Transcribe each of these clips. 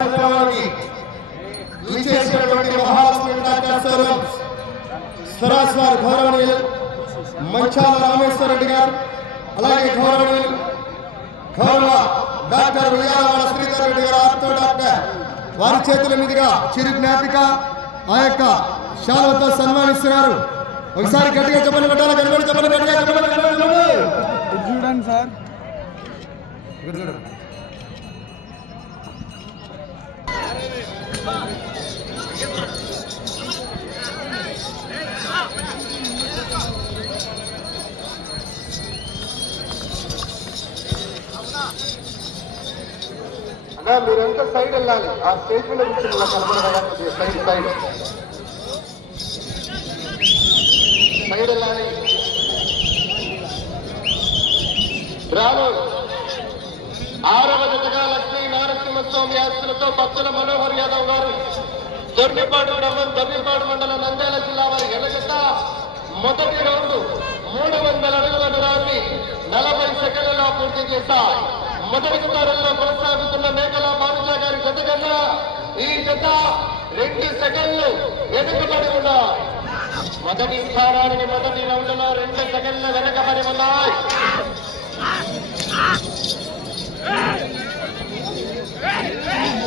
కార్యక్రమానికి విచ్చేసినటువంటి మహాలక్ష్మి డాక్టర్ స్వరం స్వరాజ్ వారి గౌరవనీయులు మంచాల రామేశ్వర రెడ్డి గారు అలాగే గౌరవనీయులు గౌరవ డాక్టర్ ఉయ్యాలవాడ శ్రీధర్ రెడ్డి గారు ఆర్తో డాక్టర్ వారి చేతుల మీదుగా చిరు జ్ఞాపిక ఆ యొక్క శాలతో సన్మానిస్తున్నారు. ఒకసారి గట్టిగా చెప్పండి పెట్టాలి కనబడి చెప్పండి గట్టిగా చెప్పండి కనబడి చెప్పండి. ఇది చూడండి సార్. అన్నా మీరంతా సైడ్ వెళ్ళాలి. ఆ స్టేజ్ మీద కూర్చుని ఇలా సైడ్ సైడ్ సైడ్ వెళ్ళాలి. రాను. ఆరవ జతకాల స్వామి ఆస్తులతో భక్తుల మనోహర్ యాదవ్ గారు దొర్నిపాడు గ్రామం దొర్నిపాడు మండలం నంద్యాల జిల్లా వారి ఎలగట మొదటి రౌండ్ మూడు వందల అడుగుల దూరాన్ని నలభై సెకండ్లలో పూర్తి చేశారు మొదటి స్థానంలో కొనసాగుతున్న మేకల బాబుజా గారి జత కన్నా ఈ జత రెండు సెకండ్లు వెనుకబడి మొదటి స్థానానికి మొదటి రౌండ్లో రెండు సెకండ్లు వెనకబడి ఉన్నాయి. Hey!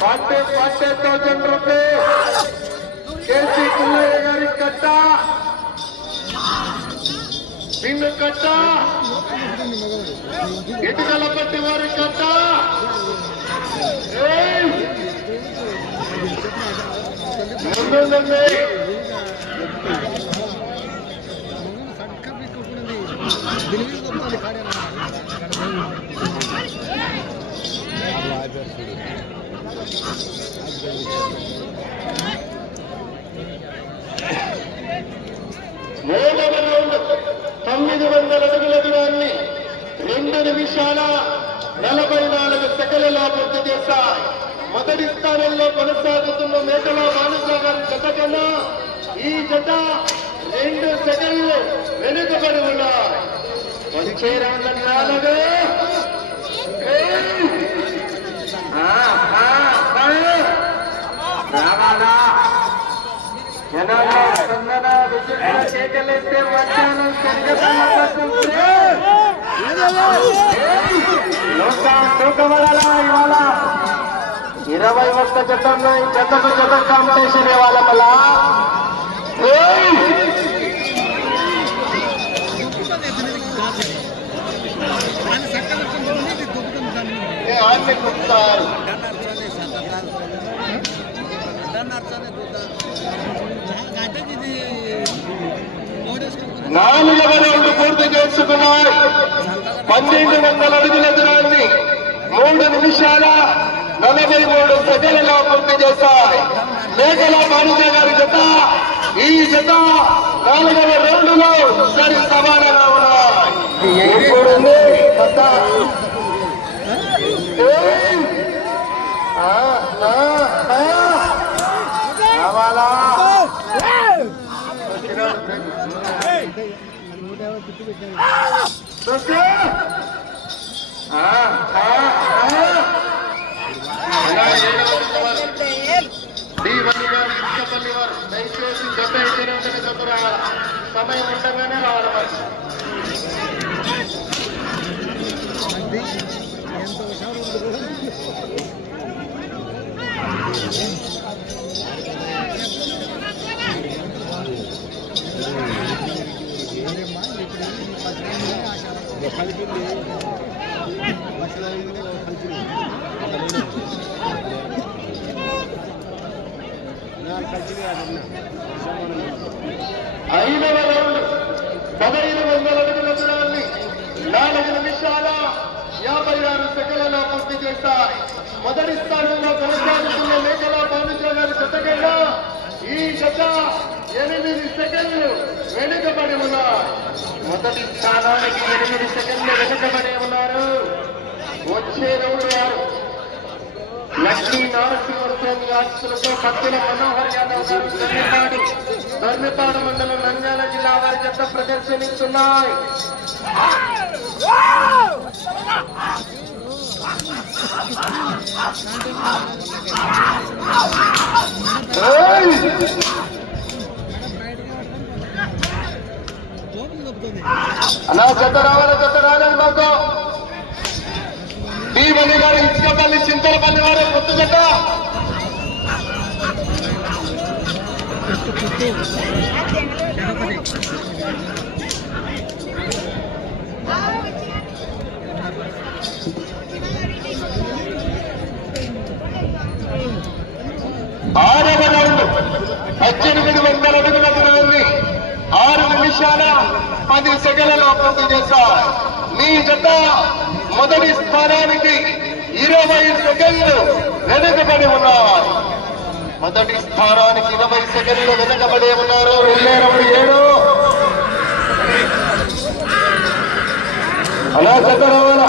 Forty forty thousand rupees K C Pullaiah గారి కట్ట నిన్ను కట్ట ఇటుకల పట్టి వారి కట్ట ముందుందండి. మూడవ రౌండ్ తొమ్మిది వందల అడుగుల దూరాన్ని రెండు నిమిషాల నలభై నాలుగు సెకండ్లలో పూర్తి చేశారు మొదటి స్థానంలో కొనసాగుతున్న మేకల మానసాగర్ జత కన్నా ఈ జత రెండు సెకండ్లు వెనుకబడి ఉన్నారు వచ్చే రౌండ్ నాలుగు రావాలా స్పందన మధ్యాహ్నం తూకబడాలా ఇవాళ? ఇరవై ఒక్క జతంలో జతకు జత కాంపిటీషన్ ఇవాళ మళ్ళా నాలుగవ రౌండ్ పూర్తి చేసుకున్నాయి. పన్నెండు వందల అడుగుల దూరాన్ని మూడు నిమిషాల నలభై మూడు సెకండ్లలో పూర్తి చేశాయి మేకల బాణిజ గారి జత ఈ జత నాలుగవ రౌండ్లో సరి సమానంగా ఉన్నాయి. ఎప్పుడుంది జత? ఏయ్! ఆ, ఆ, ఆ. రావాలా దొస్తే? ఆ, ఆ, ఆ. ఇలా ఏడవ నెంబర్ డి వల్లి గారు ఇటుకపల్లి వారు దయచేసి జత వెంటనే జత రావాలి సమయం ఉండగానే రావాలి మరి ఐదవ రౌండ్ పదహైదు వందల అడుగుల దూరాన్ని నాలుగు నిమిషాల యాభై ఆరు సెకండ్లలో పూర్తి చేశారు. మొదటి స్థానంలో కొనసాగుతున్న మేకల భానుజ గారి జతకన్నా ఈ జత ఎనిమిది సెకండ్లు వెనుకబడి ఉన్నారు. మొదటి స్థానానికి ఎనిమిది సెకండ్లు వెనుకబడి ఉన్నారు. వచ్చే రౌండ్ లక్ష్మీ నారసింహస్వామి ఆస్తులతో పత్తుల మనోహర్ యాదవ్ గారు ధర్మిపాడు ధర్మిపాడు మండలం నంద్యాల జిల్లా వారి చెత్త ప్రదర్శనిస్తున్నాయి. అలా చెత్త రావాలి చెత్త రాలేదు మాకు టీవని గారు ఇసుకపల్లి చింతలపల్లి వారు కొత్త చెత్త Thank you రౌండ్ పద్దెనిమిది వందల అడుగుల దూరాన్ని ఆరు నిమిషాల పది సెకండ్లలో పూర్తి చేశారు. మీ జత మొదటి స్థానానికి ఇరవై సెకండ్లు వెనుకబడి ఉన్నారు. మొదటి స్థానానికి ఇరవై సెకండ్లు వెనుకబడి ఉన్నారు. రెండు ఏడు. అలా జత రావాలా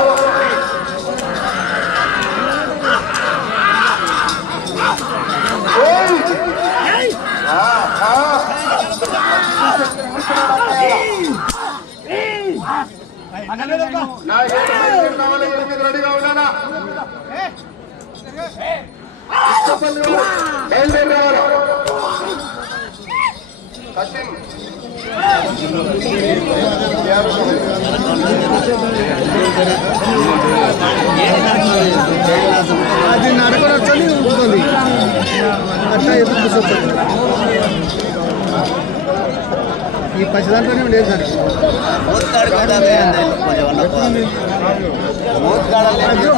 ఆ, ఆ. నా ఏడు బయలుదేరి రావాలి, ఎనిమిది రెడీగా ఉన్నానా ఇష్టపల్లి వారు బయలుదేరి రావాలి సచిన్ అది నడకడ వచ్చి ఉంటుంది అట్లా ఎప్పుడు కూర్చోతుంది ఈ పది దాంట్లోనే ఉండేది సార్. మధ్యలో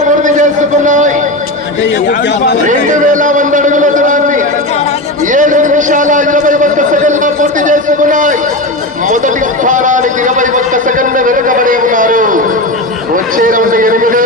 పూర్తి చేసుకున్నాయి రెండు వేల వంద అడుగుల దూరాన్ని ఏడు నిమిషాల ఇరవై ఒక్క సెకండ్ల పూర్తి చేసుకున్నాయి మొదటి స్థానానికి ఇరవై ఒక్క సెకండ్లు వెనుకబడి ఉన్నారు వచ్చే రెండు ఎనిమిది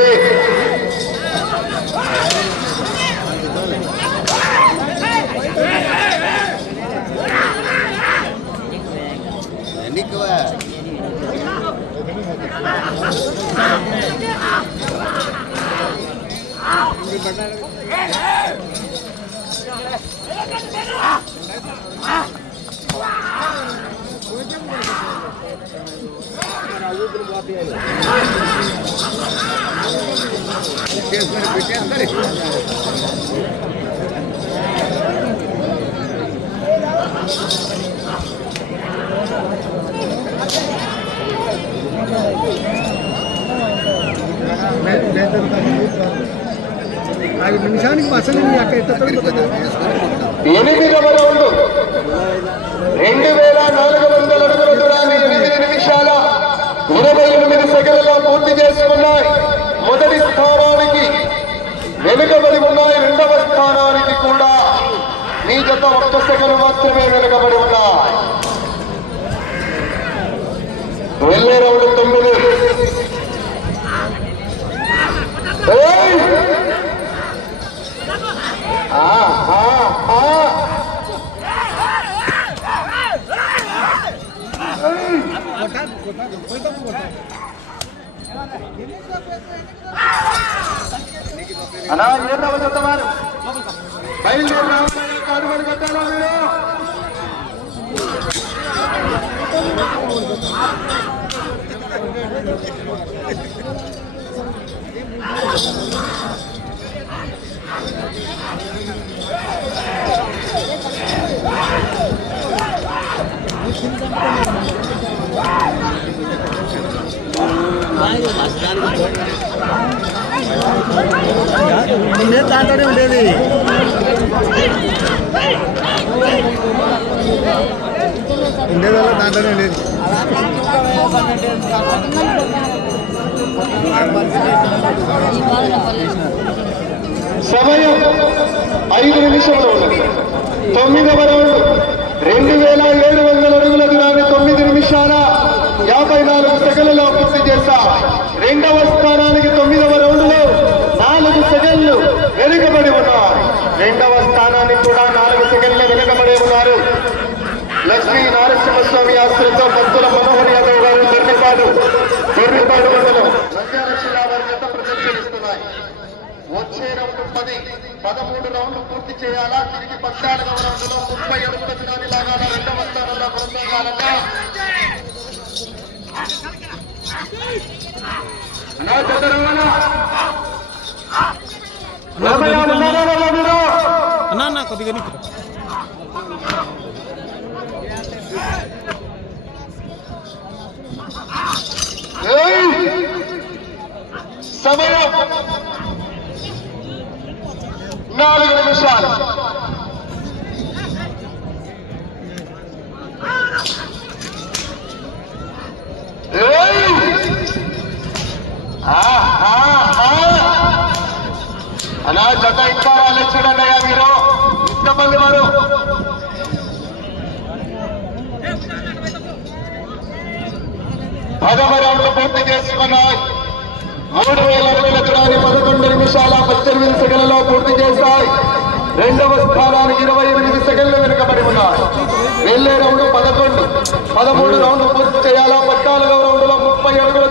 పెట్టి అందరి ఐదు నిమిషానికి అసలు అక్కడ ఎట్లా రౌండ్ రెండు వేల నాలుగు వందల అడుగుల దూరాన్ని ఎనిమిది నిమిషాల ఇరవై ఎనిమిది సెకండ్లలో పూర్తి చేసుకున్నాయి. మొదటి స్థానానికి వెనుకబడి ఉన్నాయి. రెండవ స్థానానికి కూడా మీ జత ఒక్క సెకండ్ మాత్రమే వెనుకబడి ఉన్నాయి. వెళ్ళే రౌండ్తో తొమ్మిది ఏయ్! ఆ, ఆ, ఆ. అన్నా ఏం రావాలి చెప్తారు బయలుదేరి రావాలి కాడుబడి కట్టాలా మీరు ముందే దాంట్లోనే ఉండేది ఉండేదల్లా దాంట్లోనే ఉండేది. సమయం ఐదు నిమిషాలు ఉన్నది. తొమ్మిదవ రౌండ్ రెండు వేల ఏడు వందల అడుగుల దూరాన్ని తొమ్మిది నిమిషాల యాభై నాలుగు సెకండ్లలో పూర్తి చేస్తా. రెండవ స్థానానికి తొమ్మిదవ రౌండ్లో నాలుగు సెకండ్లు వెనుకబడి ఉన్నారు. రెండవ స్థానానికి కూడా నాలుగు సెకండ్లు వెనుకబడి ఉన్నారు. లక్ష్మీ నారసింహస్వామి ఆశ్రయంతో భక్తుల మనోహర్ యాదవ్ గారు దొర్నిపాడు దొర్నిపాడు మండలం నంద్యాల జిల్లా జత ప్రదర్శనిస్తున్నాయి వచ్చే రౌండ్ పది పదమూడు రౌండ్లు పూర్తి చేయాలా? తిరిగి పద్నాలుగవ రౌండ్లో ముప్పై అడుగుల దినాన్ని లాగాల? రెండవ స్థానంలో కొనసాగాలన్నా? అన్నా, జత రవాణా. అన్నా అన్న కొద్దిగా సమయం నాలుగు నిమిషాలు. అలా జత ఇంకా రాలేదు చూడండియా మీరు. ఇంతమంది వారు. పదవ రౌండ్లు పూర్తి చేసుకున్నాయి. మూడు వేల అరవై దూరాన్ని పదకొండు నిమిషాల పద్దెనిమిది సెకండ్లలో పూర్తి చేశాయి రెండవ స్థానానికి ఇరవై ఎనిమిది సెకండ్లు వెనుకబడి ఉన్నారు వెళ్ళే రౌండ్ పదకొండు. పదమూడు రౌండ్లు పూర్తి చేయాలా? పద్నాలుగవ రౌండ్లో ముప్పై అడుగుల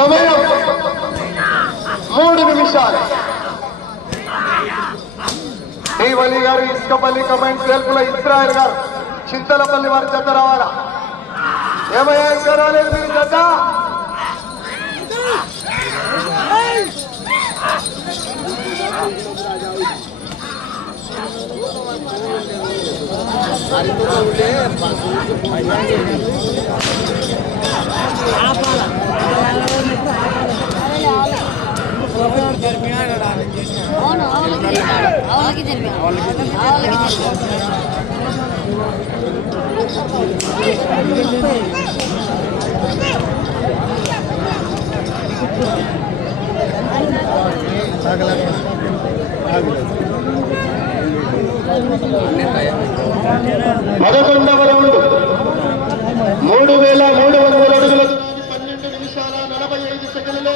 సమయం. మూడు నిమిషాలు. శ్రీవల్లి గారు ఇసుకపల్లి కమెంట్ సెల్ఫ్ల ఇస్రాయల్ గారు చింతలపల్లి వారి జత రావాలా ఏమయ్యా ఇంకా రాలేదు మీరు జత? అవును పదకొండవ రౌండ్ మూడు వేల మూడు వందల అడుగుల పన్నెండు నిమిషాల నలభై ఐదు సెకండ్లు.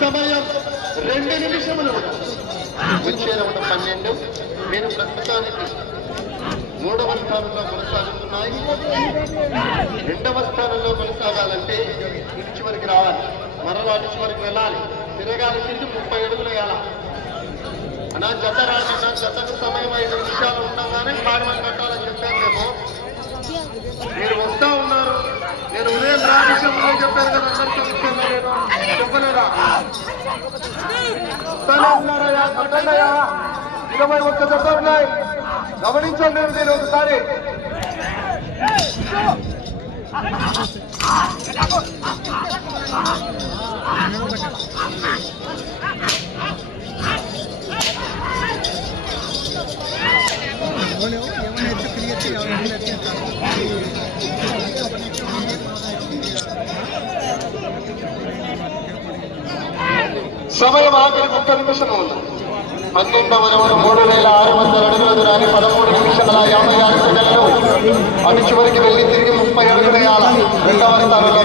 సమయం రెండు నిమిషములు. వచ్చే రౌండ్ పన్నెండు. నేను ప్రస్తుతానికి మూడవ స్థానంలో కొనసాగుతున్నాయి. రెండవ స్థానంలో కొనసాగాలంటే ఇటు చివరికి రావాలి. మరలా అటు వరకు వెళ్ళాలి. తిరగాలి. తిరిగి ముప్పై అడుగులు వేయాలి. అన్నా జత నా జతకు సమయం ఐదు నిమిషాలు ఉండగానే పాడమని కట్టాలని చెప్పాను మేము. మీరు వస్తా ఉన్నారు. నేను ఉదయం రాజకీయంలో విషయంలో చెప్పాను కదా అందరికీ చెప్పలేదా? వస్తానే కట్టండియా ఇరవై ఒక్క జత ఉన్నాయి గమనించండి మీరు ఒకసారి. సమయం ఆఖరి ఒక్క నిమిషం ఉంది. పన్నెండవ రౌండ్ మూడు వేల ఆరు వందల అడుగుల దూరాన్ని పదమూడు నిమిషాల యాభై ఆరు సెకండ్లు అటు చివరికి వెళ్ళి తిరిగి ముప్పై అడుగులు వేయాల రెండవ స్థానంలో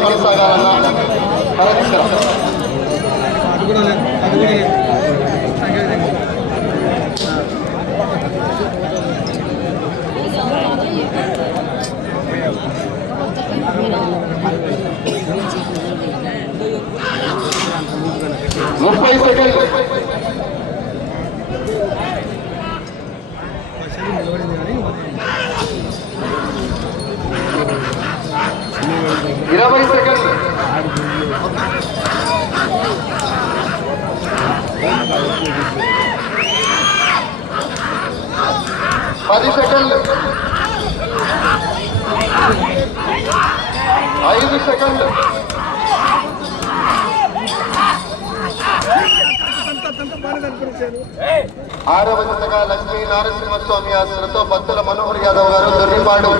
ఆరవ జతగా లక్ష్మీ నారసింహస్వామి ఆశ్రతో భక్తుల మనోహర్ యాదవ్ గారు దొర్రిపాడు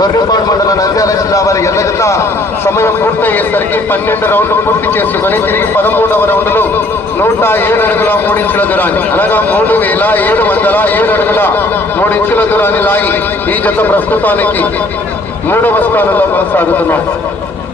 దొర్రిపాడు మండల నంద్యాల జిల్లా వారి ఎల్ల జత సమయం పూర్తయ్యేసరికి పన్నెండు రౌండ్లు పూర్తి చేసుకుని తిరిగి పదమూడవ రౌండ్లు నూట ఏడు అడుగుల మూడించుల దూరాన్ని అనగా మూడు వేల ఏడు వందల ఏడు అడుగుల మూడించుల దూరాన్ని లాగి ఈ జత ప్రస్తుతానికి మూడవ స్థానంలో కొనసాగుతున్నాం.